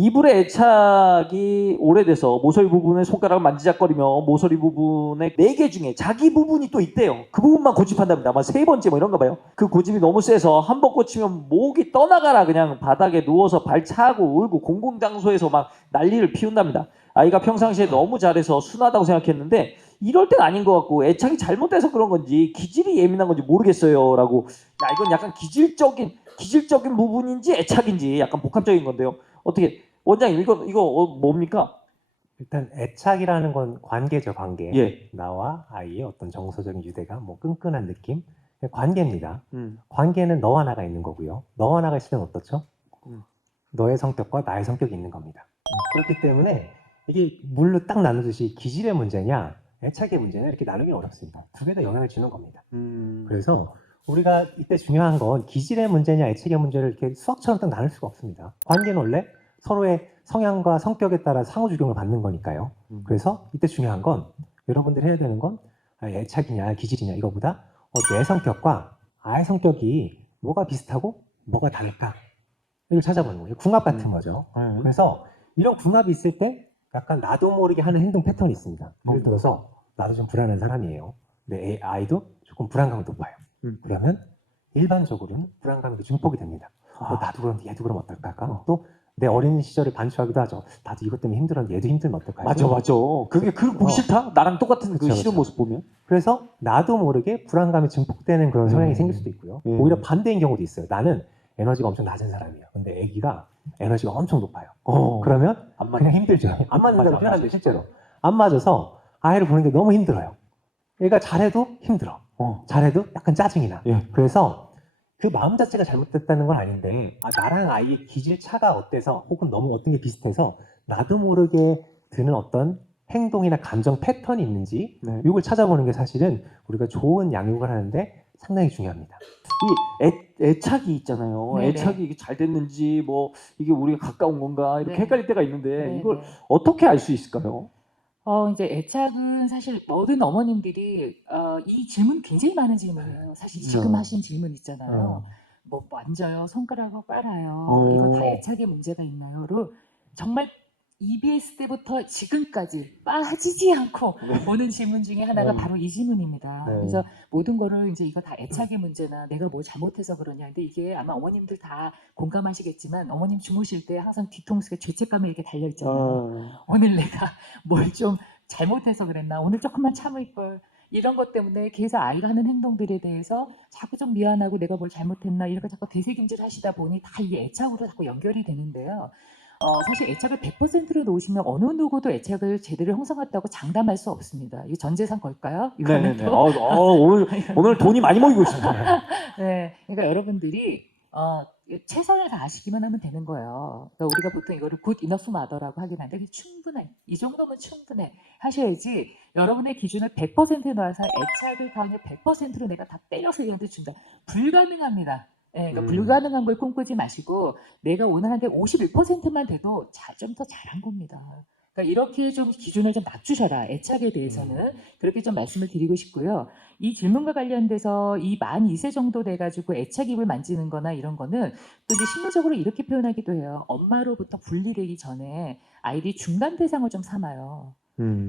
이불의 애착이 오래돼서 모서리 부분에 손가락을 만지작거리며 모서리 부분의 4개 중에 자기 부분이 또 있대요. 그 부분만 고집한답니다. 아마 3번째 뭐 이런가 봐요. 그 고집이 너무 세서 한 번 꽂히면 목이 떠나가라 그냥 바닥에 누워서 발 차고 울고 공공장소에서 막 난리를 피운답니다. 아이가 평상시에 너무 잘해서 순하다고 생각했는데 이럴 땐 아닌 것 같고 애착이 잘못돼서 그런 건지 기질이 예민한 건지 모르겠어요 라고. 야, 이건 약간 기질적인 부분인지 애착인지 약간 복합적인 건데요. 어떻게 원장님 이거 뭡니까? 일단 애착이라는 건 관계죠, 관계. 예. 나와 아이의 어떤 정서적인 유대가 뭐 끈끈한 느낌, 관계입니다. 관계는 너와 나가 있는 거고요. 너와 나가 있으면 어떻죠? 너의 성격과 나의 성격이 있는 겁니다. 그렇기 때문에 이게 물로 딱 나누듯이 기질의 문제냐, 애착의 문제냐 이렇게 나누기 어렵습니다. 두 개 다 영향을 주는 겁니다. 그래서 우리가 이때 중요한 건 기질의 문제냐, 애착의 문제를 이렇게 수학처럼 딱 나눌 수가 없습니다. 관계는 원래 서로의 성향과 성격에 따라 상호작용을 받는 거니까요. 그래서 이때 중요한 건 여러분들이 해야 되는 건 애착이냐 기질이냐 이거보다 내 성격과 아의 성격이 뭐가 비슷하고 뭐가 다를까 이걸 찾아보는 거예요. 궁합 같은 거죠. 그래서 이런 궁합이 있을 때 약간 나도 모르게 하는 행동 패턴이 있습니다. 예를 들어서 나도 좀 불안한 사람이에요. 내 아이도 조금 불안감이 높아요. 그러면 일반적으로는 불안감이 증폭이 됩니다. 나도 그럼 얘도 그럼 어떨까? 또 내 어린 시절을 반추하기도 하죠. 나도 이것 때문에 힘들었는데 얘도 힘들면 어떨까? 맞아. 그게 보기 싫다? 나랑 똑같은 그 싫은 모습 보면. 그래서 나도 모르게 불안감이 증폭되는 그런 성향이 생길 수도 있고요. 오히려 반대인 경우도 있어요. 나는 에너지가 엄청 낮은 사람이에요. 근데 애기가 에너지가 엄청 높아요. 그러면 그냥 힘들죠. 안 맞는다고 표현하죠, 실제로. 안 맞아서 아이를 보는 게 너무 힘들어요. 얘가 잘해도 힘들어. 잘해도 약간 짜증이 나. 그래서 그 마음 자체가 잘못됐다는 건 아닌데 나랑 아이의 기질 차가 어때서 혹은 너무 어떤 게 비슷해서 나도 모르게 드는 어떤 행동이나 감정 패턴이 있는지 이걸 찾아보는 게 사실은 우리가 좋은 양육을 하는데 상당히 중요합니다. 이 애착이 있잖아요. 네네. 애착이 이게 잘 됐는지 뭐 이게 우리가 가까운 건가 이렇게 네. 헷갈릴 때가 있는데 네네. 이걸 어떻게 알 수 있을까요? 이제 애착은 사실 모든 어머님들이 이 질문 굉장히 많은 질문이에요. 사실 지금 하신 질문 있잖아요. 뭐 만져요, 손가락으로 빨아요. 이거 다 애착의 문제가 있나요?로 정말 EBS 때부터 지금까지 빠지지 않고 오는 질문 중에 하나가 바로 이 질문입니다. 그래서 모든 거를 이제 이거 다 애착의 문제나 내가 뭘 잘못해서 그러냐. 근데 이게 아마 어머님들 다 공감하시겠지만 어머님 주무실 때 항상 뒤통수에 죄책감이 이렇게 달려 있잖아요. 오늘 내가 뭘 좀 잘못해서 그랬나? 오늘 조금만 참을 걸. 이런 것 때문에 계속 아이가 하는 행동들에 대해서 자꾸 좀 미안하고 내가 뭘 잘못했나 이렇게 자꾸 되새김질 하시다 보니 다 이게 애착으로 자꾸 연결이 되는데요. 사실 애착을 100%로 놓으시면 어느 누구도 애착을 제대로 형성했다고 장담할 수 없습니다. 이거 전 재산 걸까요? 네네네. 오늘 돈이 많이 모이고 있습니다. 네, 그러니까 여러분들이 최선을 다하시기만 하면 되는 거예요. 그러니까 우리가 보통 이거를 good enough mother라고 하긴 한데 충분해. 이 정도면 충분해. 하셔야지 여러분의 기준을 100% 놓아서 애착을 그냥 100%로 내가 다 때려서 얘한테 준다. 불가능합니다. 네, 그러니까 불가능한 걸 꿈꾸지 마시고 내가 오늘 한테 51%만 돼도 좀 더 잘한 겁니다. 그러니까 이렇게 좀 기준을 좀 낮추셔라. 애착에 대해서는 그렇게 좀 말씀을 드리고 싶고요. 이 질문과 관련돼서 이 만 2세 정도 돼가지고 애착 입을 만지는 거나 이런 거는 또 이제 심리적으로 이렇게 표현하기도 해요. 엄마로부터 분리되기 전에 아이들이 중간 대상을 좀 삼아요.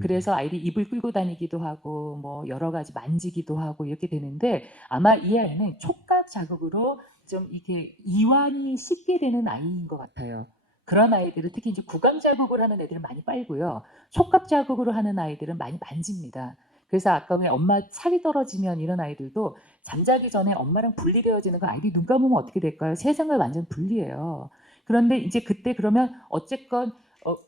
그래서 아이들이 입을 끌고 다니기도 하고 뭐 여러 가지 만지기도 하고 이렇게 되는데 아마 이 아이는 촉각 자극으로 좀 이렇게 이완이 쉽게 되는 아이인 것 같아요. 그런 아이들은 특히 이제 구강 자극을 하는 애들은 많이 빨고요. 촉각 자극으로 하는 아이들은 많이 만집니다. 그래서 아까 왜 엄마 살이 떨어지면 이런 아이들도 잠자기 전에 엄마랑 분리되어지는 거 아이들이 눈 감으면 어떻게 될까요? 세상을 완전 분리해요. 그런데 이제 그때 그러면 어쨌건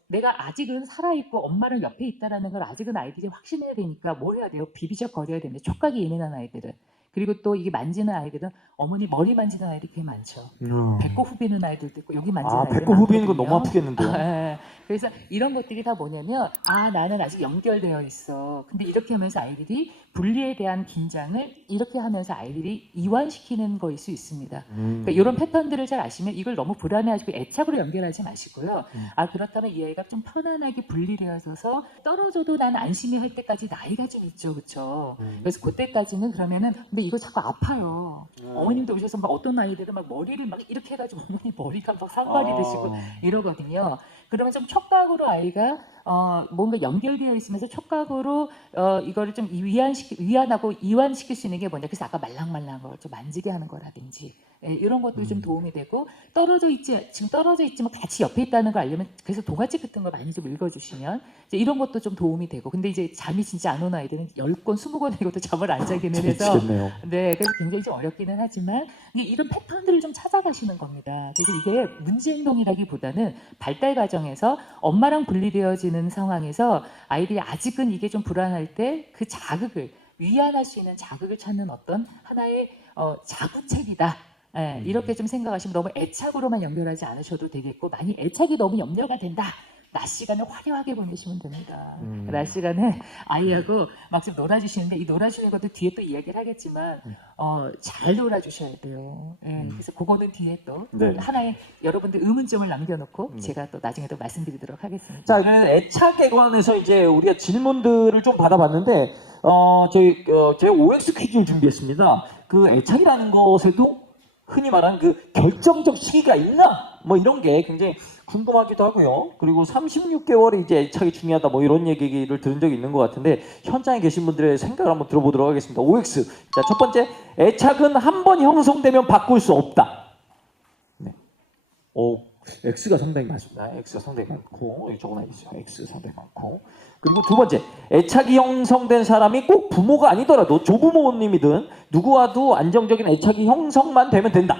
내가 아직은 살아있고 엄마랑 옆에 있다는 걸 아직은 아이들이 확신해야 되니까 뭘 해야 돼요? 비비적거려야 됩니다. 촉각이 예민한 아이들은. 그리고 또 이게 만지는 아이들은 어머니 머리 만지는 아이들이 꽤 많죠. 배꼽 후비는 아이들도 있고 여기 만지는 아이들 배꼽 후비는 건 너무 아프겠는데요. 그래서 이런 것들이 다 뭐냐면 나는 아직 연결되어 있어. 근데 이렇게 하면서 아이들이 분리에 대한 긴장을 이렇게 하면서 아이들이 이완시키는 거일 수 있습니다. 그러니까 이런 패턴들을 잘 아시면 이걸 너무 불안해하시고 애착으로 연결하지 마시고요. 그렇다면 이 아이가 좀 편안하게 분리되어서 떨어져도 난 안심이 할 때까지 나이가 좀 있죠, 그렇죠? 그래서 그때까지는 그러면은 근데 이거 자꾸 아파요. 어머님도 오셔서 막 어떤 아이들은 막 머리를 막 이렇게 해가지고 어머니 머리가 막 상발이 되시고 이러거든요. 그러면 좀 촉각으로 아이가 뭔가 연결되어 있으면서 촉각으로 이거를 좀 위안하고 이완시킬 수 있는 게 뭐냐. 그래서 아까 말랑말랑한 걸 좀 만지게 하는 거라든지 이런 것도 좀 도움이 되고 지금 떨어져 있지만 같이 옆에 있다는 걸 알려면 그래서 동화책 같은 거 많이 좀 읽어주시면 이제 이런 것도 좀 도움이 되고 근데 이제 잠이 진짜 안 오는 아이들은 10권, 20권 읽어도 잠을 안 자기는 해서 네, 그래서 굉장히 좀 어렵기는 하지만 이런 패턴들을 좀 찾아가시는 겁니다. 그래서 이게 문제행동이라기보다는 발달 과정에서 엄마랑 분리되어지는 상황에서 아이들이 아직은 이게 좀 불안할 때 그 자극을 위안할 수 있는 자극을 찾는 어떤 하나의 자구책이다. 이렇게 좀 생각하시면 너무 애착으로만 연결하지 않으셔도 되겠고 많이 애착이 너무 염려가 된다. 낮 시간에 화려하게 보내시면 됩니다. 낮 시간에 아이하고 막 좀 놀아주시는데 이 놀아주는 것도 뒤에 또 이야기를 하겠지만 잘 놀아주셔야 돼요. 그래서 그거는 뒤에 또 하나의 여러분들 의문점을 남겨놓고 제가 또 나중에 또 말씀드리도록 하겠습니다. 자, 그래서 애착에 관해서 이제 우리가 질문들을 좀 받아봤는데 저희 OX 퀴즈를 준비했습니다. 그 애착이라는 것에도 흔히 말하는 그 결정적 시기가 있나? 뭐 이런 게 굉장히 궁금하기도 하고요. 그리고 36개월이 이제 애착이 중요하다 뭐 이런 얘기를 들은 적이 있는 것 같은데 현장에 계신 분들의 생각을 한번 들어보도록 하겠습니다. OX. 자, 첫 번째, 애착은 한 번 형성되면 바꿀 수 없다. 네. X가 상당히 많습니다. X가 상당히 많고 여기 적어놔야겠어요. X 상당히 많고. 그리고 두 번째, 애착이 형성된 사람이 꼭 부모가 아니더라도 조부모님이든 누구와도 안정적인 애착이 형성만 되면 된다.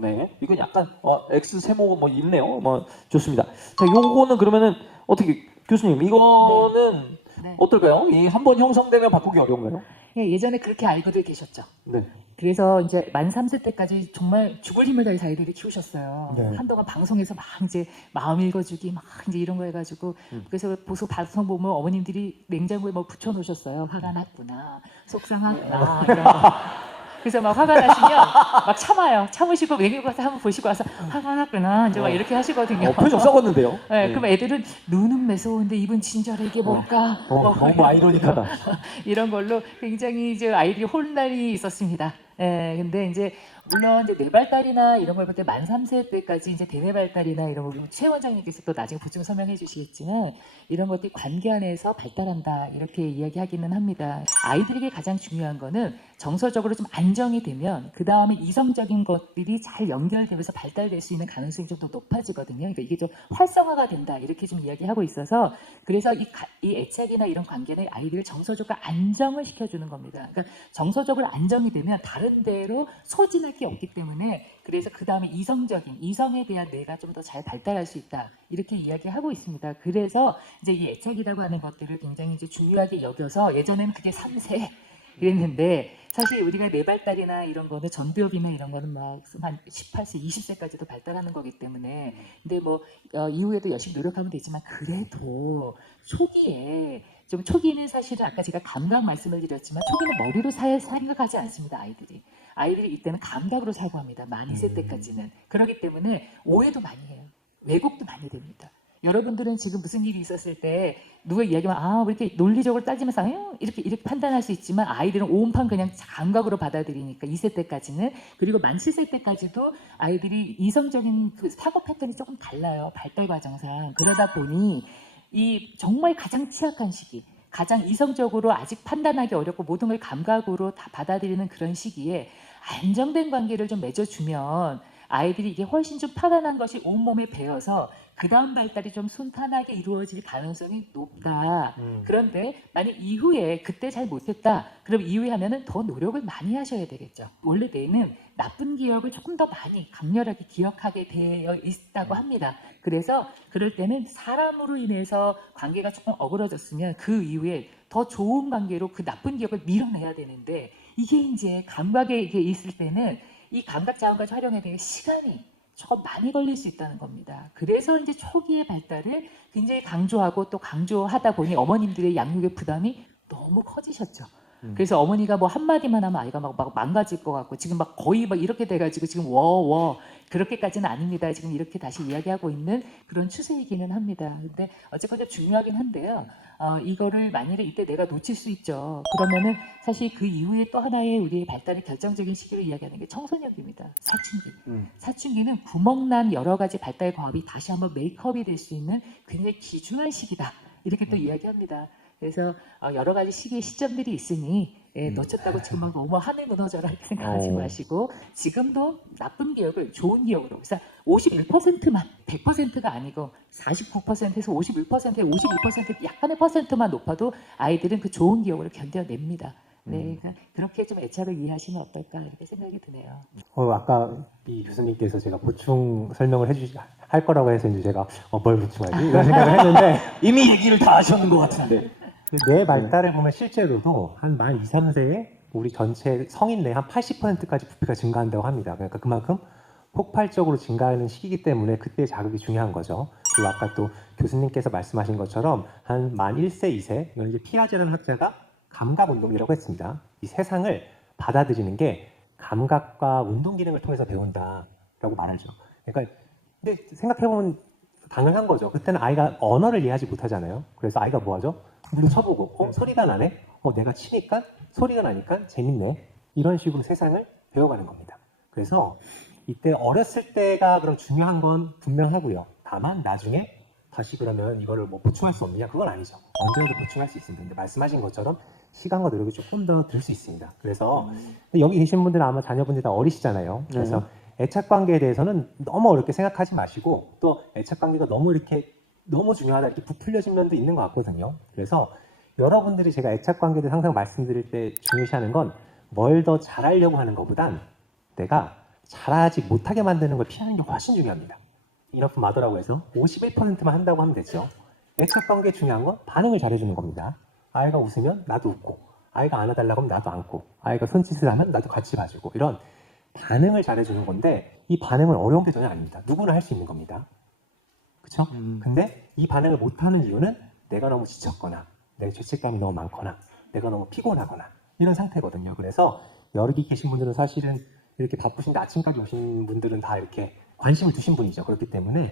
네. 이건 약간 X 세모 뭐 있네요. 뭐 좋습니다. 자, 요거는 그러면은 어떻게 교수님 이거는 네. 어떨까요? 이 한 번 형성되면 바꾸기 어려운가요? 예전에 그렇게 알고들 계셨죠. 네. 그래서 이제 만 3세 때까지 정말 죽을 힘을 다해서 아이들이 키우셨어요. 네. 한동안 방송에서 막 이제 마음 읽어주기 막 이제 이런 거 해가지고 그래서 보수 방송 보면 어머님들이 냉장고에 뭐 붙여놓으셨어요. 화가 났구나, 속상하구나 이런 거. 그래서 막 화가 나시면 막 참으시고 외국 가서 한번 보시고 와서 화가 났구나 이제 막 이렇게 하시거든요. 표정 썩었는데요. 네, 그럼 애들은 눈은 매서운데 입은 친절해 이게 뭘까? 너무 아이러니하다. 이런 걸로 굉장히 이제 아이들이 혼란이 있었습니다. 근데 이제 물론 이제 뇌발달이나 이런 걸 볼 때 만 3세 때까지 이제 대뇌발달이나 이런 걸 최 원장님께서 또 나중에 보충 설명해 주시겠지만 이런 것들이 관계 안에서 발달한다 이렇게 이야기하기는 합니다. 아이들에게 가장 중요한 거는 정서적으로 좀 안정이 되면 그 다음에 이성적인 것들이 잘 연결되면서 발달될 수 있는 가능성이 좀 더 높아지거든요. 그러니까 이게 좀 활성화가 된다 이렇게 좀 이야기하고 있어서 그래서 이 애착이나 이런 관계는 아이들을 정서적으로 안정을 시켜주는 겁니다. 그러니까 정서적으로 안정이 되면 다른 데로 소진할 게 없기 때문에 그래서 그 다음에 이성에 대한 뇌가 좀 더 잘 발달할 수 있다 이렇게 이야기하고 있습니다. 그래서 이제 이 애착이라고 하는 것들을 굉장히 이제 중요하게 여겨서 예전에는 그게 3세 그랬는데 사실 우리가 뇌발달이나 이런 거는 전두엽이나 이런 거는 막 한 18세, 20세까지도 발달하는 거기 때문에 근데 뭐 이후에도 열심히 노력하면 되지만 그래도 초기에는 사실은 아까 제가 감각 말씀을 드렸지만 초기는 머리로 생각하지 않습니다. 아이들이 이때는 감각으로 살고 합니다. 만 2세 때까지는. 그렇기 때문에 오해도 많이 해요. 왜곡도 많이 됩니다. 여러분들은 지금 무슨 일이 있었을 때 누가 이야기하면 왜 이렇게 논리적으로 따지면서 이렇게 판단할 수 있지만 아이들은 온판 그냥 감각으로 받아들이니까 2세 때까지는 그리고 만 7세 때까지도 아이들이 이성적인 그 사고 패턴이 조금 달라요. 발달 과정상. 그러다 보니 이 정말 가장 취약한 시기 가장 이성적으로 아직 판단하기 어렵고 모든 걸 감각으로 다 받아들이는 그런 시기에 안정된 관계를 좀 맺어주면 아이들이 이게 훨씬 좀 편안한 것이 온몸에 배어서 그 다음 발달이 좀 순탄하게 이루어질 가능성이 높다. 그런데 만약 이후에 그때 잘 못했다. 그럼 이후에 하면은 더 노력을 많이 하셔야 되겠죠. 원래 뇌는 나쁜 기억을 조금 더 많이 강렬하게 기억하게 되어 있다고 합니다. 그래서 그럴 때는 사람으로 인해서 관계가 조금 어그러졌으면 그 이후에 더 좋은 관계로 그 나쁜 기억을 밀어내야 되는데 이게 이제 감각에 있을 때는 이 감각 자원까지 활용해야 되는 시간이 많이 걸릴 수 있다는 겁니다. 그래서 이제 초기의 발달을 굉장히 강조하고 또 강조하다 보니 어머님들의 양육의 부담이 너무 커지셨죠. 그래서 어머니가 뭐 한마디만 하면 아이가 막 망가질 것 같고 지금 막 거의 막 이렇게 돼가지고 지금 그렇게까지는 아닙니다. 지금 이렇게 다시 이야기하고 있는 그런 추세이기는 합니다. 근데 어쨌건 좀 중요하긴 한데요. 이거를 만일에 이때 내가 놓칠 수 있죠. 그러면은 사실 그 이후에 또 하나의 우리의 발달의 결정적인 시기를 이야기하는 게 청소년기입니다. 사춘기. 사춘기는 구멍난 여러 가지 발달 과업이 다시 한번 메이크업이 될 수 있는 굉장히 귀중한 시기다. 이렇게 또 이야기합니다. 그래서 여러 가지 시점들이 있으니 놓쳤다고 지금 막 너무 하늘 무너져라 이렇게 생각하지 마시고 지금도 나쁜 기억을 좋은 기억으로 그래서 51%만 100%가 아니고 49%에서 51%에 51% 약간의 퍼센트만 높아도 아이들은 그 좋은 기억으로 견뎌냅니다. 네, 그러니까 그렇게 좀 애착을 이해하시면 어떨까 이렇게 생각이 드네요. 아까 이 교수님께서 제가 보충 설명을 할 거라고 해서 이제 제가 뭘 보충하지? 이런 생각을 했는데 이미 얘기를 다 하셨는 것 같은데. 뇌 발달을 보면 실제로도 한 만 2, 3세에 우리 전체 성인 뇌 한 80%까지 부피가 증가한다고 합니다. 그러니까 그만큼 폭발적으로 증가하는 시기이기 때문에 그때 자극이 중요한 거죠. 그리고 아까 또 교수님께서 말씀하신 것처럼 한 만 1세, 2세, 이건 이제 피아제라는 학자가 감각 운동이라고 했습니다. 이 세상을 받아들이는 게 감각과 운동 기능을 통해서 배운다라고 말하죠. 그러니까 근데 생각해보면 당연한 거죠. 그때는 아이가 언어를 이해하지 못하잖아요. 그래서 아이가 뭐하죠? 물로 쳐보고 소리가 나네? 내가 치니까 소리가 나니까 재밌네. 이런 식으로 세상을 배워가는 겁니다. 그래서 이때 어렸을 때가 그럼 중요한 건 분명하고요. 다만 나중에 다시 그러면 이거를 뭐 보충할 수 없느냐? 그건 아니죠. 언제라도 보충할 수 있습니다. 근데 말씀하신 것처럼 시간과 노력이 조금 더 들 수 있습니다. 그래서 여기 계신 분들은 아마 자녀분들이 다 어리시잖아요. 그래서 애착 관계에 대해서는 너무 어렵게 생각하지 마시고 또 애착 관계가 너무 중요하다 이렇게 부풀려진 면도 있는 것 같거든요. 그래서 여러분들이 제가 애착 관계들 항상 말씀드릴 때 중요시하는 건 뭘 더 잘하려고 하는 것보단 내가 잘하지 못하게 만드는 걸 피하는 게 훨씬 중요합니다. 이너프 마더라고 해서 51%만 한다고 하면 되죠. 애착 관계에 중요한 건 반응을 잘해주는 겁니다. 아이가 웃으면 나도 웃고, 아이가 안아달라고 하면 나도 안고, 아이가 손짓을 하면 나도 같이 봐주고, 이런 반응을 잘해주는 건데 이 반응은 어려운 게 전혀 아닙니다. 누구나 할 수 있는 겁니다. 그렇죠? 근데 이 반응을 못하는 이유는 내가 너무 지쳤거나 내 죄책감이 너무 많거나 내가 너무 피곤하거나 이런 상태거든요. 그래서 여기 계신 분들은 사실은 이렇게 바쁘신데 아침까지 오신 분들은 다 이렇게 관심을 두신 분이죠. 그렇기 때문에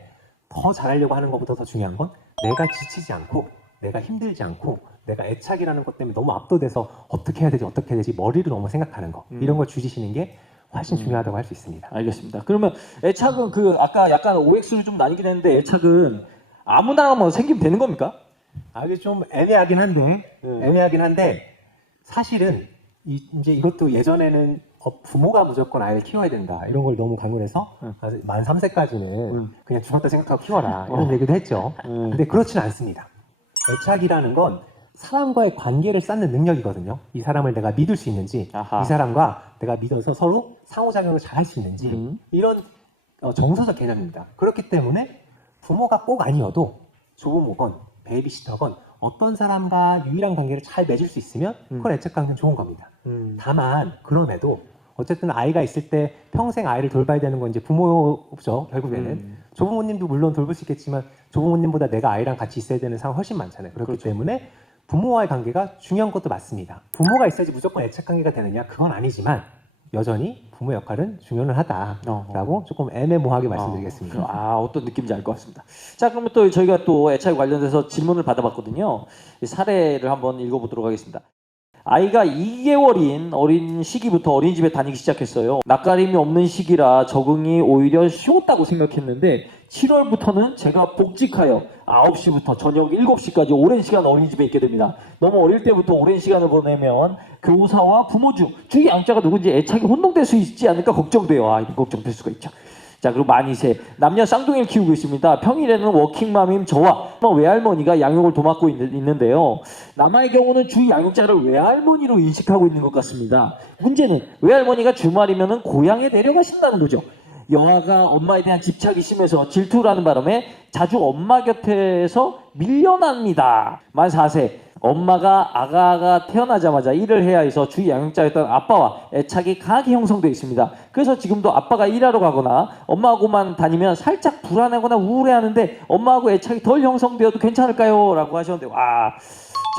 더 잘하려고 하는 것보다 더 중요한 건 내가 지치지 않고 내가 힘들지 않고 내가 애착이라는 것 때문에 너무 압도돼서 어떻게 해야 되지 머리로 너무 생각하는 거 이런 걸 줄이시는 게 훨씬 중요하다고 할 수 있습니다. 알겠습니다. 그러면 애착은 아까 약간 OX로 좀 나뉘긴 했는데 애착은 아무나 뭐 생기면 되는 겁니까? 이게 좀 애매하긴 한데 사실은 이제 이것도 예전에는 부모가 무조건 아이를 키워야 된다 이런 걸 너무 강요해서 만 3세까지는 그냥 죽었다 생각하고 키워라 이런 얘기도 했죠. 근데 그렇지는 않습니다. 애착이라는 건 사람과의 관계를 쌓는 능력이거든요. 이 사람을 내가 믿을 수 있는지, 이 사람과 내가 믿어서 서로 상호작용을 잘 할 수 있는지 이런 정서적 개념입니다. 그렇기 때문에 부모가 꼭 아니어도 조부모건 베이비시터건 어떤 사람과 유일한 관계를 잘 맺을 수 있으면 그건 애착 관계는 좋은 겁니다. 다만 그럼에도 어쨌든 아이가 있을 때 평생 아이를 돌봐야 되는 건 이제 부모죠. 결국에는 조부모님도 물론 돌볼 수 있겠지만 조부모님보다 내가 아이랑 같이 있어야 되는 상황 훨씬 많잖아요. 그렇기 때문에 부모와의 관계가 중요한 것도 맞습니다. 부모가 있어야지 무조건 애착 관계가 되느냐? 그건 아니지만 여전히 부모 역할은 중요는 하다라고 조금 애매모호하게 말씀드리겠습니다. 어떤 느낌인지 알 것 같습니다. 자, 그러면 또 저희가 또 애착에 관련돼서 질문을 받아봤거든요. 사례를 한번 읽어보도록 하겠습니다. 아이가 2개월인 어린 시기부터 어린이집에 다니기 시작했어요. 낯가림이 없는 시기라 적응이 오히려 쉬웠다고 생각했는데 7월부터는 제가 복직하여 9시부터 저녁 7시까지 오랜 시간 어린이집에 있게 됩니다. 너무 어릴 때부터 오랜 시간을 보내면 교사와 부모 중 주위 양자가 누군지 애착이 혼동될 수 있지 않을까 걱정돼요. 이런 걱정될 수가 있죠. 자, 그리고 만 2세 남녀 쌍둥이를 키우고 있습니다. 평일에는 워킹맘인 저와 외할머니가 양육을 도맡고 있는데요. 남아의 경우는 주위 양육자를 외할머니로 인식하고 있는 것 같습니다. 문제는 외할머니가 주말이면 고향에 내려가신다는 거죠. 여아가 엄마에 대한 집착이 심해서 질투를 하는 바람에 자주 엄마 곁에서 밀려납니다. 만 4세 엄마가 아가가 태어나자마자 일을 해야 해서 주 양육자였던 아빠와 애착이 강하게 형성되어 있습니다. 그래서 지금도 아빠가 일하러 가거나 엄마하고만 다니면 살짝 불안하거나 우울해하는데 엄마하고 애착이 덜 형성되어도 괜찮을까요? 라고 하셨는데 와,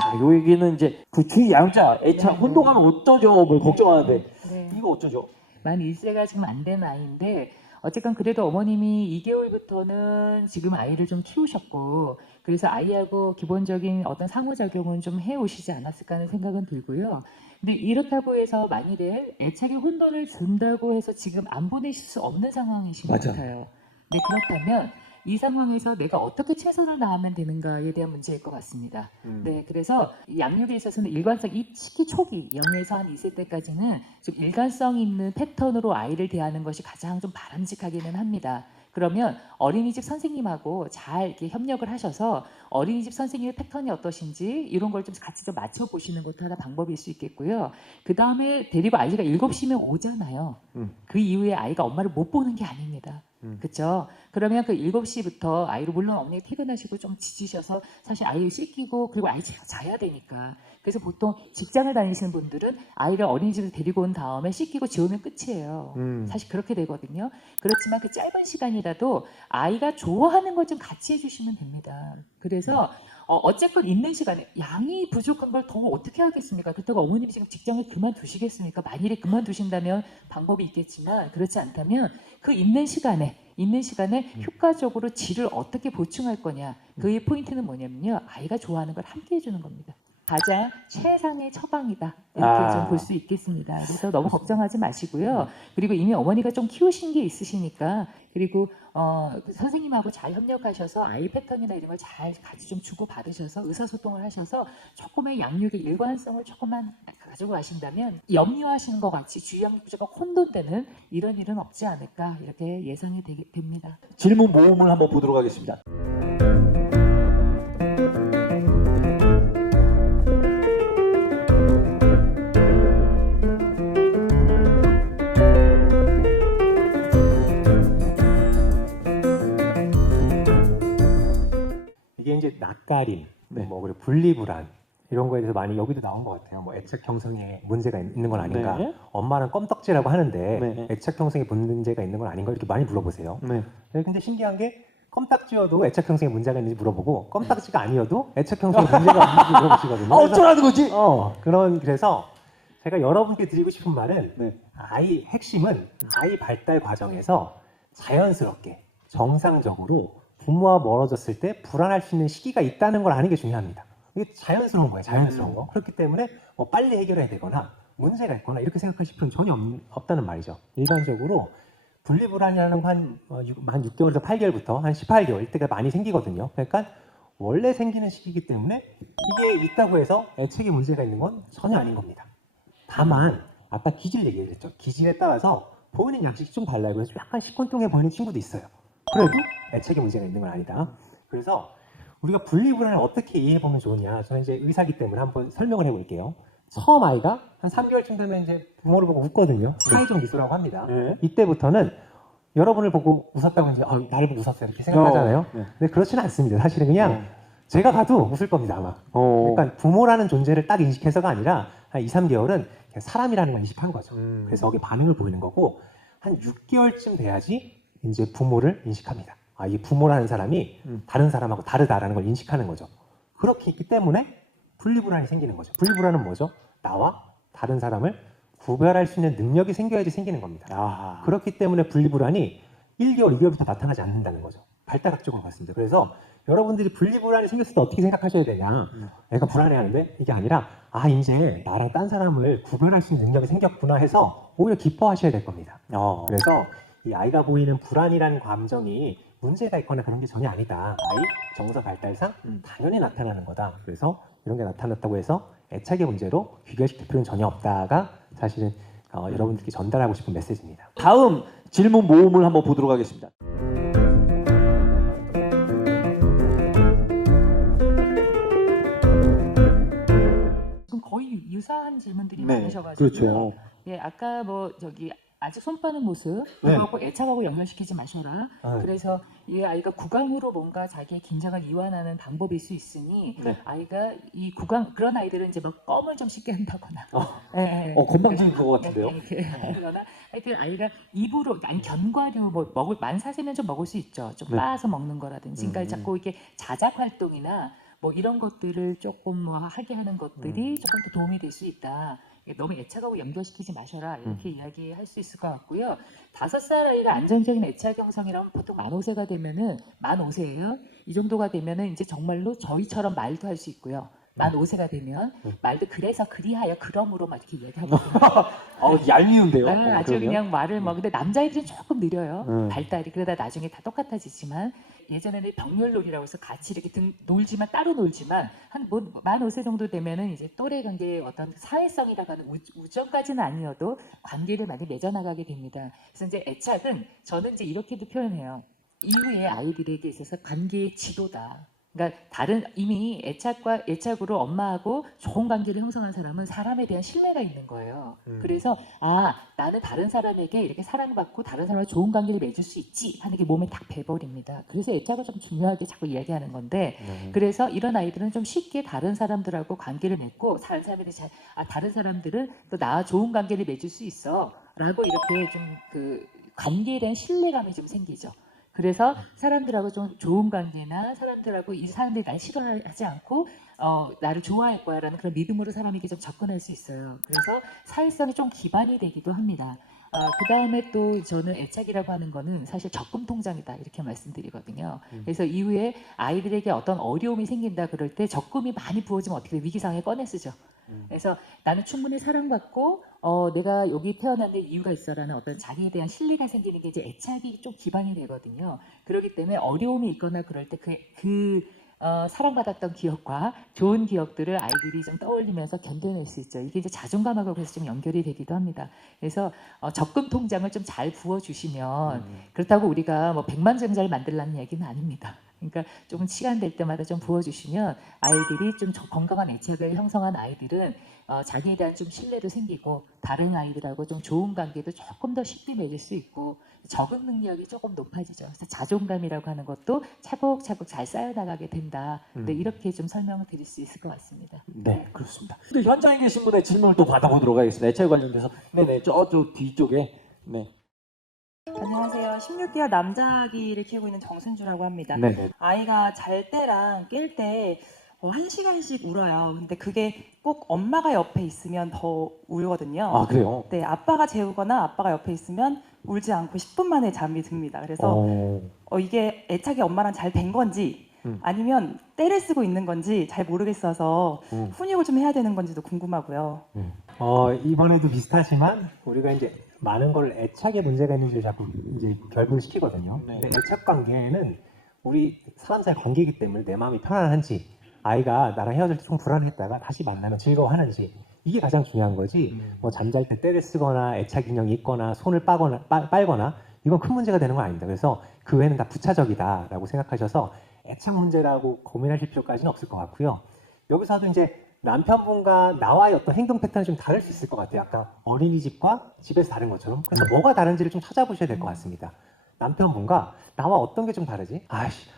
자, 요 얘기는 이제 그 주 양육자 애착 혼동하면 어쩌죠? 뭐 걱정하는데 네. 이거 어쩌죠? 만 1세가 지금 안 된 아이인데 어쨌건 그래도 어머님이 2개월부터는 지금 아이를 좀 키우셨고 그래서 아이하고 기본적인 어떤 상호작용은 좀 해오시지 않았을까 하는 생각은 들고요. 근데 이렇다고 해서 만일에 애착의 혼돈을 준다고 해서 지금 안 보내실 수 없는 상황이신 것 맞아. 같아요. 네, 그렇다면 이 상황에서 내가 어떻게 최선을 다하면 되는가에 대한 문제일 것 같습니다. 네, 그래서 이 양육에 있어서는 일관성, 특히 초기 0에서 한 2세 때까지는 좀 일관성 있는 패턴으로 아이를 대하는 것이 가장 좀 바람직하기는 합니다. 그러면 어린이집 선생님하고 잘 이렇게 협력을 하셔서 어린이집 선생님의 패턴이 어떠신지 이런 걸 좀 같이 좀 맞춰보시는 것도 하나 방법일 수 있겠고요. 그 다음에 데리고 아이가 7시면 오잖아요. 그 이후에 아이가 엄마를 못 보는 게 아닙니다. 그렇죠? 그러면 그 7시부터 아이를 물론 어머니가 퇴근하시고 좀 지치셔서 사실 아이를 씻기고 그리고 아이 자야 되니까 그래서 보통 직장을 다니시는 분들은 아이를 어린이집에 데리고 온 다음에 씻기고 재우면 끝이에요. 사실 그렇게 되거든요. 그렇지만 그 짧은 시간이라도 아이가 좋아하는 걸 좀 같이 해주시면 됩니다. 그래서 어쨌건 있는 시간에 양이 부족한 걸 더 어떻게 하겠습니까? 그렇다고 어머님이 지금 직장을 그만두시겠습니까? 만일에 그만두신다면 방법이 있겠지만 그렇지 않다면 그 있는 시간에 효과적으로 질을 어떻게 보충할 거냐. 그의 포인트는 뭐냐면요. 아이가 좋아하는 걸 함께 해주는 겁니다. 가장 최상의 처방이다. 이렇게 좀 볼 수 있겠습니다. 그래서 너무 걱정하지 마시고요. 그리고 이미 어머니가 좀 키우신 게 있으시니까 그리고 선생님하고 잘 협력하셔서 아이 패턴이나 이런 걸 잘 같이 좀 주고 받으셔서 의사소통을 하셔서 조금의 양육의 일관성을 조금만 가지고 가신다면 염려하시는 것 같이 주양육 부족가 혼돈되는 이런 일은 없지 않을까 이렇게 예상이 됩니다. 질문 모음을 한번 보도록 하겠습니다. 이게 이제 낯가림, 네. 뭐 그리고 분리불안 이런 거에 대해서 많이 여기도 나온 것 같아요. 뭐 애착 형성에 문제가 있는 건 아닌가? 네. 엄마는 껌떡지라고 하는데 네. 애착 형성에 문제가 있는 건 아닌가? 이렇게 많이 물어보세요. 네. 근데 신기한 게 껌딱지여도 애착 형성에 문제가 있는지 물어보고 껌딱지가 아니어도 애착 형성에 문제가 없는지 물어보시거든요. 어쩌라는 거지? 그래서 제가 여러분께 드리고 싶은 말은 네. 아이 핵심은 아이 발달 과정에서 자연스럽게 정상적으로 부모와 멀어졌을 때 불안할 수 있는 시기가 있다는 걸 아는 게 중요합니다. 이게 자연스러운 거예요. 자연스러운 거. 그렇기 때문에 뭐 빨리 해결해야 되거나 문제가 있거나 이렇게 생각하실 필요는 전혀 없다는 말이죠. 일반적으로 분리불안이라는 건 한 6개월에서 8개월부터 한 18개월 이때가 많이 생기거든요. 그러니까 원래 생기는 시기이기 때문에 이게 있다고 해서 애착에 문제가 있는 건 전혀 아닌 겁니다. 다만 아까 기질 얘기했죠. 기질에 따라서 보이는 양식이 좀 달라요. 그래서 약간 시큰둥해 보이는 친구도 있어요. 그래도 애착에 문제가 있는 건 아니다. 그래서 우리가 분리불안을 어떻게 이해해보면 좋으냐. 저는 이제 의사기 때문에 한번 설명을 해볼게요. 처음 아이가 한 3개월쯤 되면 이제 부모를 보고 웃거든요. 사회적 미소라고 합니다. 네. 이때부터는 여러분을 보고 웃었다고 이제 나를 보고 웃었어요 이렇게 생각하잖아요. 네. 근데 그렇지는 않습니다. 사실은 그냥 제가 봐도 웃을 겁니다 아마. 그러니까 부모라는 존재를 딱 인식해서가 아니라 한 2, 3개월은 그냥 사람이라는 걸 인식한 거죠. 그래서 거기 반응을 보이는 거고 한 6개월쯤 돼야지 이제 부모를 인식합니다. 아, 이 부모라는 사람이 다른 사람하고 다르다라는 걸 인식하는 거죠. 그렇게 있기 때문에 분리불안이 생기는 거죠. 분리불안은 뭐죠? 나와 다른 사람을 구별할 수 있는 능력이 생겨야지 생기는 겁니다. 그렇기 때문에 분리불안이 1개월, 2개월부터 나타나지 않는다는 거죠. 발달학적으로 봤습니다. 그래서 여러분들이 분리불안이 생겼을 때 어떻게 생각하셔야 되냐. 애가 불안해하는데 이게 아니라 이제 나랑 딴 사람을 구별할 수 있는 능력이 생겼구나 해서 오히려 기뻐하셔야 될 겁니다. 그래서 이 아이가 보이는 불안이라는 감정이 문제가 있거나 그런 게 전혀 아니다. 아이 정서 발달상 당연히 나타나는 거다. 그래서 이런 게 나타났다고 해서 애착의 문제로 귀결시킬 필요는 전혀 없다가 사실은 여러분들께 전달하고 싶은 메시지입니다. 다음 질문 모음을 한번 보도록 하겠습니다. 지금 거의 유사한 질문들이 네, 많으셔가지고 그렇죠. 예, 아까 아직 손 빠는 모습, 네. 그거하고 애착하고 연결시키지 마셔라. 그래서 이 아이가 구강으로 뭔가 자기의 긴장을 이완하는 방법일 수 있으니 네. 아이가 이 구강 그런 아이들은 이제 막 껌을 좀 씹게 한다거나, 건방진 것 같은데요. 이렇게 그러나 하여튼 아이가 입으로 아니 견과류 뭐 먹을 만사세면 좀 먹을 수 있죠. 좀 네. 빻아서 먹는 거라든지, 그러니까 자꾸 이렇게 자작 활동이나 뭐 이런 것들을 조금 뭐 하게 하는 것들이 조금 더 도움이 될 수 있다. 너무 애착하고 연결시키지 마셔라 이렇게 이야기할 수 있을 것 같고요. 5살 아이가 안정적인 애착 형성이라면 보통 만 5세가 되면은 만 5세예요. 이 정도가 되면은 이제 정말로 저희처럼 말도 할 수 있고요. 만 5세가 되면 말도 그래서 그리하여 그러므로 막 이렇게 얘기하거든요. 얄미운데요. 아주 그러면? 그냥 말을 막 근데 남자애들은 조금 느려요. 음. 발달이 그러다 나중에 다 똑같아지지만 예전에는 병렬놀이라고 해서 같이 이렇게 놀지만 따로 놀지만 한 뭐 만 5세 정도 되면은 이제 또래 관계의 어떤 사회성이라고 하는 우정까지는 아니어도 관계를 많이 맺어나가게 됩니다. 그래서 이제 애착은 저는 이제 이렇게도 표현해요. 이후에 아이들에게 있어서 관계의 지도다. 그러니까 이미 애착으로 엄마하고 좋은 관계를 형성한 사람은 사람에 대한 신뢰가 있는 거예요. 그래서 나는 다른 사람에게 이렇게 사랑받고 다른 사람과 좋은 관계를 맺을 수 있지 하는 게 몸에 딱 배버립니다. 그래서 애착을 좀 중요하게 자꾸 이야기하는 건데 그래서 이런 아이들은 좀 쉽게 다른 사람들하고 관계를 맺고 다른 사람들이 다른 사람들은 또 나와 좋은 관계를 맺을 수 있어 라고 이렇게 좀 그 관계에 대한 신뢰감이 좀 생기죠. 그래서 사람들하고 좀 좋은 관계나 사람들하고 이 사람들이 날 싫어하지 않고 나를 좋아할 거야라는 그런 믿음으로 사람에게 좀 접근할 수 있어요. 그래서 사회성이 좀 기반이 되기도 합니다. 그 다음에 또 저는 애착이라고 하는 거는 사실 적금 통장이다 이렇게 말씀드리거든요. 그래서 이후에 아이들에게 어떤 어려움이 생긴다 그럴 때 적금이 많이 부어지면 어떻게 돼? 위기 상황에 꺼내 쓰죠. 그래서 나는 충분히 사랑받고 내가 여기 태어난 데 이유가 있어라는 어떤 자기에 대한 신뢰가 생기는 게 이제 애착이 좀 기반이 되거든요. 그렇기 때문에 어려움이 있거나 그럴 때 사랑받았던 기억과 좋은 기억들을 아이들이 좀 떠올리면서 견뎌낼 수 있죠. 이게 이제 자존감하고 그래서 좀 연결이 되기도 합니다. 그래서 적금 통장을 좀 잘 부어주시면 그렇다고 우리가 뭐 백만장자를 만들라는 얘기는 아닙니다. 그러니까 조금 시간 될 때마다 좀 부어주시면 아이들이 좀 건강한 애착을 형성한 아이들은 자기에 대한 좀 신뢰도 생기고 다른 아이들하고 좀 좋은 관계도 조금 더 쉽게 맺을 수 있고 적응 능력이 조금 높아지죠. 그래서 자존감이라고 하는 것도 차곡차곡 잘 쌓여나가게 된다. 네, 이렇게 좀 설명을 드릴 수 있을 것 같습니다. 네, 그렇습니다. 근데 현장에 계신 분의 질문을 또 받아보도록 하겠습니다. 애착에 관련돼서. 네네, 저쪽 뒤쪽에. 네. 안녕하세요. 16개월 남자 아기를 키우고 있는 정순주라고 합니다. 네. 아이가 잘 때랑 깰 때 1시간씩 울어요. 근데 그게 꼭 엄마가 옆에 있으면 더 울거든요. 아, 그래요? 네, 아빠가 재우거나 아빠가 옆에 있으면 울지 않고 10분 만에 잠이 듭니다. 그래서 이게 애착이 엄마랑 잘 된 건지 아니면 때를 쓰고 있는 건지 잘 모르겠어서 훈육을 좀 해야 되는 건지도 궁금하고요. 이번에도 비슷하지만 우리가 이제 많은 걸 애착에 문제가 있는지를 자꾸 이제 결부시키거든요. 네. 근데 애착 관계는 우리 사람 사이 관계이기 때문에 내 마음이 편안한지, 아이가 나랑 헤어질 때 좀 불안했다가 다시 만나면 즐거워하는지, 이게 가장 중요한 거지. 뭐 잠잘 때 때를 쓰거나 애착 인형이 있거나 손을 빨거나 이건 큰 문제가 되는 건 아닙니다. 그래서 그 외에는 다 부차적이다라고 생각하셔서 애착 문제라고 고민하실 필요까지는 없을 것 같고요. 여기서도 이제 남편분과 나와의 어떤 행동 패턴이 좀 다를 수 있을 것 같아요. 아까 어린이집과 집에서 다른 것처럼. 그래서 뭐가 다른지를 좀 찾아보셔야 될 것 같습니다. 남편분과 나와 어떤 게 좀 다르지?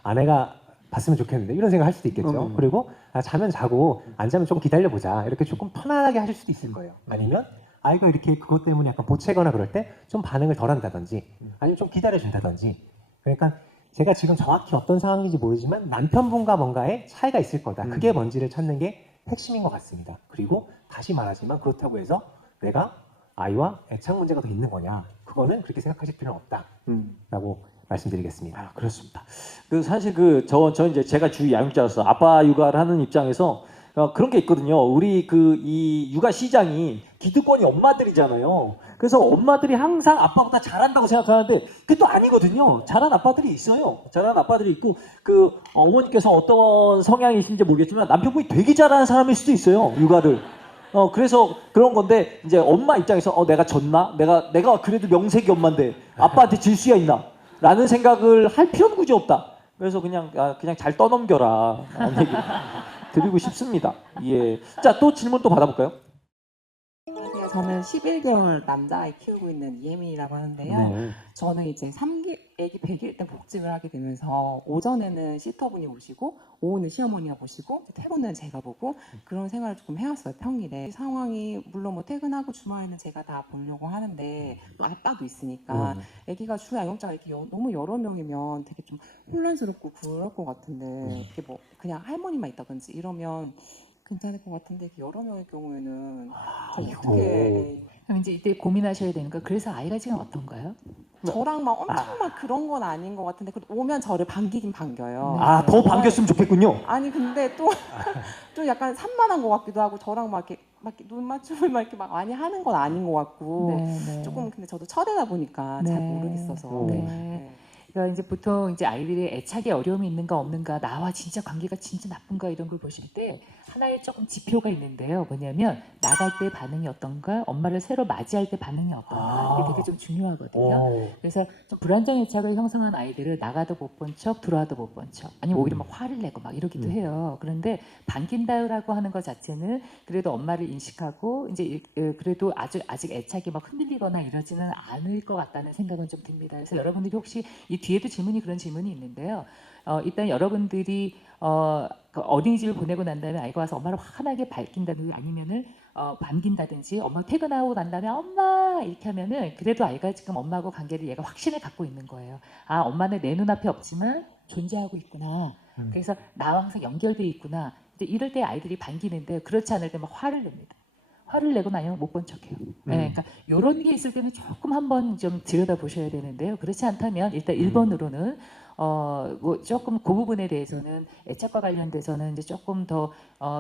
아내가 봤으면 좋겠는데 이런 생각 할 수도 있겠죠. 그리고 자면 자고 안 자면 좀 기다려보자 이렇게 조금 편안하게 하실 수도 있을 거예요. 아니면 아이가 이렇게 그것 때문에 약간 보채거나 그럴 때 좀 반응을 덜 한다든지 아니면 좀 기다려준다든지. 그러니까 제가 지금 정확히 어떤 상황인지 모르지만 남편분과 뭔가의 차이가 있을 거다. 그게 뭔지를 찾는 게 핵심인 것 같습니다. 그리고 다시 말하지만 그렇다고 해서 내가 아이와 애착 문제가 더 있는 거냐, 그거는 그렇게 생각하실 필요는 없다라고 말씀드리겠습니다. 그렇습니다. 사실 저 이제 제가 주 양육자로서 아빠 육아를 하는 입장에서 그런 게 있거든요. 우리 이 육아 시장이 기득권이 엄마들이잖아요. 그래서 엄마들이 항상 아빠보다 잘한다고 생각하는데 그게 또 아니거든요. 잘한 아빠들이 있어요. 잘한 아빠들이 있고 어머니께서 어떤 성향이신지 모르겠지만 남편분이 되게 잘하는 사람일 수도 있어요. 육아를. 그래서 그런 건데 이제 엄마 입장에서 내가 졌나? 내가 그래도 명색이 엄마인데 아빠한테 질 수야 있나? 라는 생각을 할 필요는 굳이 없다. 그래서 그냥 잘 떠넘겨라. 라는 얘기 드리고 싶습니다. 예. 자, 또 질문 또 받아볼까요? 안녕하세요. 저는 11개월 남자아이 키우고 있는 이혜민이라고 하는데요. 네. 저는 이제 애기 100일 때 복직을 하게 되면서 오전에는 시터분이 오시고 오후는 시어머니가 보시고 퇴근은 제가 보고 그런 생활을 조금 해왔어요. 평일에 상황이 물론 뭐 퇴근하고 주말에는 제가 다 보려고 하는데 또 아빠도 있으니까 애기가 주 양육자가 이렇게 너무 여러 명이면 되게 좀 혼란스럽고 그럴 것 같은데 이렇게 뭐 그냥 할머니만 있다든지 이러면 괜찮을 것 같은데 여러 명의 경우에는 어떻게 그럼 이제 이때 고민하셔야 되는 거. 그래서 아이가 지금 어떤가요? 저랑 막 엄청 막 그런 건 아닌 것 같은데 오면 저를 반기긴 반겨요. 아, 더 반겼으면 좋겠군요. 아니 근데 또 좀 약간 산만한 것 같기도 하고 저랑 막 이렇게 눈 맞춤을 막 이렇게 막 많이 하는 건 아닌 것 같고 조금 근데 저도 첫애다 보니까 잘 모르겠어서. 그러니까 이제 보통 이제 아이들이 애착에 어려움이 있는가 없는가, 나와 진짜 관계가 진짜 나쁜가 이런 걸 보실 때 하나의 조금 지표가 있는데요. 뭐냐면 나갈 때 반응이 어떤가, 엄마를 새로 맞이할 때 반응이 어떤가, 이게 되게 좀 중요하거든요. 그래서 좀 불안정 애착을 형성한 아이들은 나가도 못 본 척, 들어와도 못 본 척, 아니면 오히려 막 화를 내고 막 이러기도 해요. 그런데 반긴다라고 하는 것 자체는 그래도 엄마를 인식하고 이제 그래도 아직 애착이 막 흔들리거나 이러지는 않을 것 같다는 생각은 좀 듭니다. 그래서 여러분들이 혹시 이 뒤에도 그런 질문이 있는데요. 일단 여러분들이 그 어린이집을 보내고 난 다음에 아이가 와서 엄마를 환하게 밝힌다든지 아니면은 반긴다든지 엄마 퇴근하고 난 다음에 엄마 이렇게 하면은 그래도 아이가 지금 엄마하고 관계를 얘가 확신을 갖고 있는 거예요. 아, 엄마는 내 눈앞에 없지만 존재하고 있구나. 그래서 나와 항상 연결돼 있구나. 이제 이럴 때 아이들이 반기는데 그렇지 않을 때 막 화를 냅니다. 화를 내거나 아니면 못 본 척해요. 네, 그러니까 이런 게 있을 때는 조금 한번 좀 들여다 보셔야 되는데요. 그렇지 않다면 일단 1번으로는 뭐 조금 그 부분에 대해서는 애착과 관련돼서는 이제 조금 더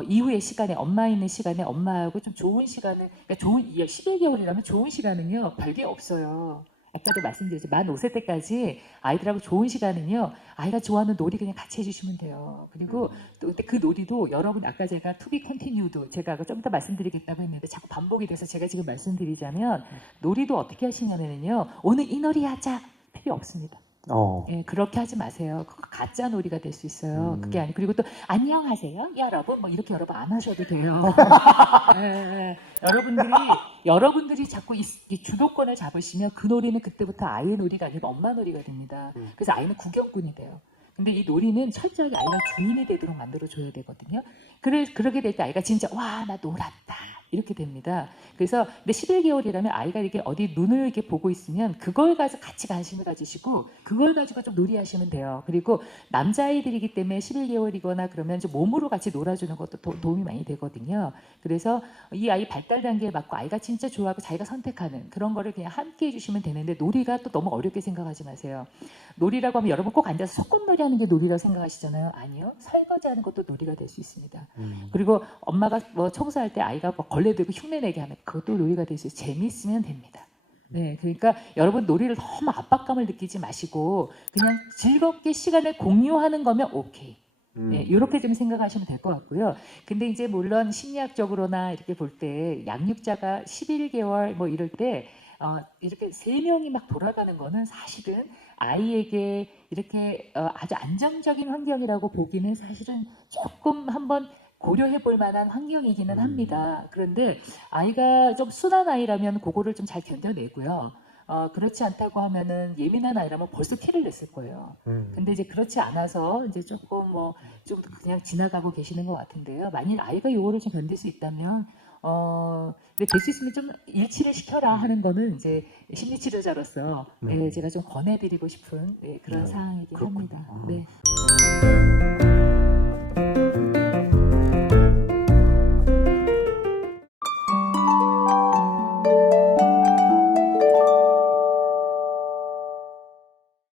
이후의 시간에 엄마 있는 시간에 엄마하고 좀 좋은 시간을 그러니까 좋은 11개월이라면 좋은 시간은요 별게 없어요. 아까도 말씀드렸죠. 만 5세 때까지 아이들하고 좋은 시간은요. 아이가 좋아하는 놀이 그냥 같이 해주시면 돼요. 그리고 또 그 놀이도 여러분 아까 제가 to be continued 제가 좀 이따 말씀드리겠다고 했는데 자꾸 반복이 돼서 제가 지금 말씀드리자면 놀이도 어떻게 하시냐면요. 오늘 이 놀이 하자 필요 없습니다. 예, 그렇게 하지 마세요. 그거 가짜 놀이가 될 수 있어요. 그게 아니 그리고 또 안녕하세요, 여러분 뭐 이렇게 여러분 안 하셔도 돼요. 예, 여러분들이 자꾸 이 주도권을 잡으시면 그 놀이는 그때부터 아이의 놀이가 아니라 엄마 놀이가 됩니다. 그래서 아이는 구경꾼이 돼요. 근데 이 놀이는 철저하게 아이가 주인이 되도록 만들어줘야 되거든요. 그러게 될 때 아이가 진짜 와, 나 놀았다. 이렇게 됩니다. 그래서 근데 11개월이라면 아이가 이렇게 어디 눈을 이렇게 보고 있으면 그걸 가지고 같이 관심을 가지시고 그걸 가지고 좀 놀이하시면 돼요. 그리고 남자아이들이기 때문에 11개월이거나 그러면 좀 몸으로 같이 놀아주는 것도 도움이 많이 되거든요. 그래서 이 아이 발달 단계에 맞고 아이가 진짜 좋아하고 자기가 선택하는 그런 거를 그냥 함께 해주시면 되는데 놀이가 또 너무 어렵게 생각하지 마세요. 놀이라고 하면 여러분 꼭 앉아서 소꿉놀이 하는 게 놀이라고 생각하시잖아요. 아니요. 설거지하는 것도 놀이가 될 수 있습니다. 그리고 엄마가 뭐 청소할 때 아이가 뭐 걸레 들고 흉내 내게 하면 그것도 놀이가 될 수 있어요. 재미있으면 됩니다. 네, 그러니까 여러분 놀이를 너무 압박감을 느끼지 마시고 그냥 즐겁게 시간을 공유하는 거면 오케이. 네, 이렇게 좀 생각하시면 될 것 같고요. 근데 이제 물론 심리학적으로나 이렇게 볼 때 양육자가 11개월 뭐 이럴 때 이렇게 3명이 막 돌아가는 거는 사실은 아이에게 이렇게 아주 안정적인 환경이라고 보기는 사실은 조금 한번 고려해 볼 만한 환경이기는 합니다. 그런데 아이가 좀 순한 아이라면 그거를 좀 잘 견뎌내고요. 그렇지 않다고 하면은 예민한 아이라면 벌써 티를 냈을 거예요. 근데 이제 그렇지 않아서 이제 조금 뭐 좀 그냥 지나가고 계시는 것 같은데요. 만일 아이가 요거를 좀 견딜 수 있다면 근데 될 수 있으면 좀 일치를 시켜라 하는 거는 이제 심리치료자로서 제가 좀 권해드리고 싶은 그런 사항이긴 합니다. 네.